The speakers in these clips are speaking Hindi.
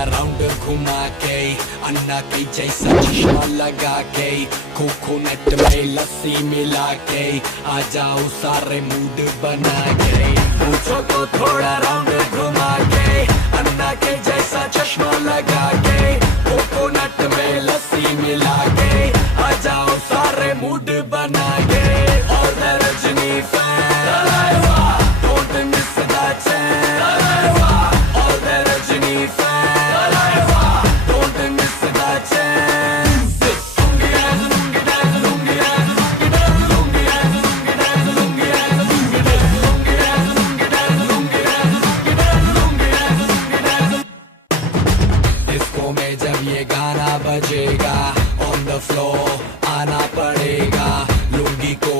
थोड़ा राउंड घुमा के, अन्ना के जैसा चश्मा लगा के, कोकोनट में लस्सी मिला के, आ जाओ सारे मूड बना के। पूछो तो थोड़ा राउंड घुमा के, अन्ना के जैसा चश्मा लगा के, कोकोनट में लस्सी मिला के, आ जाओ सारे मूड बना के। और the Rajni fan, don't miss that chance। All the Rajni fan, don't miss that chance। Lungi dance, lungi dance, lungi dance, lungi dance, lungi dance, lungi dance, lungi dance, lungi dance, lungi dance, lungi dance, lungi dance, lungi dance, lungi dance। Disco में जब ये गाना बजेगा, on the floor आना पड़ेगा, लुंगी को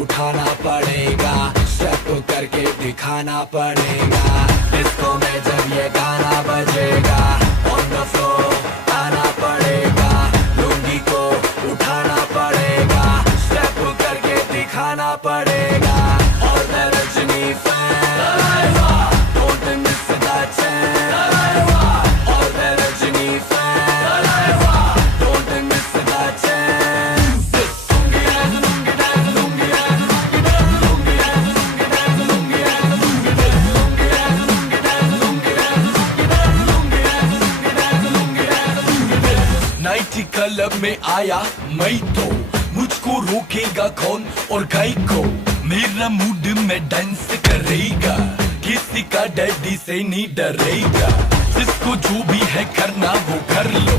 उठाना पड़ेगा, स्टेप करके दिखाना पड़ेगा। डिस्को में जब ये गाना बजेगा, on the floor आना पड़ेगा, लुंगी को उठाना पड़ेगा, स्टेप करके दिखाना पड़ेगा। और the Rajni fan, don't miss that chance। और the Rajni fan, don't miss that chance। Lungi dance, lungi dance, lungi dance, lungi dance, lungi dance, lungi dance, lungi dance, lungi dance, lungi dance, lungi dance, lungi dance, lungi dance, lungi dance, lungi dance, lungi dance। Night club में आया मैं तो, मुझको रोकेगा कौन और गाय को, मेरा मूड में डांस करेगा, किसी का डैडी से नहीं डरेगा। जिसको जो भी है करना वो कर लो,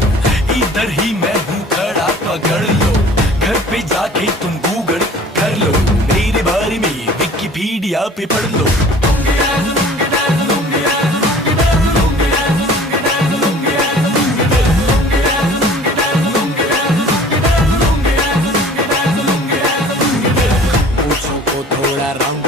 इधर ही मैं हूँ खड़ा पकड़ लो, घर पे जाके तुम गूगल कर लो, मेरे बारे में विकिपीडिया पे पढ़ लो। Lungi dance, lungi dance, lungi dance, lungi dance, lungi dance, lungi dance, lungi dance, lungi dance, lungi dance, lungi dance, lungi dance, lungi dance, lungi dance, lungi dance, lungi dance, lungi dance। पूछो को थोड़ा राउंड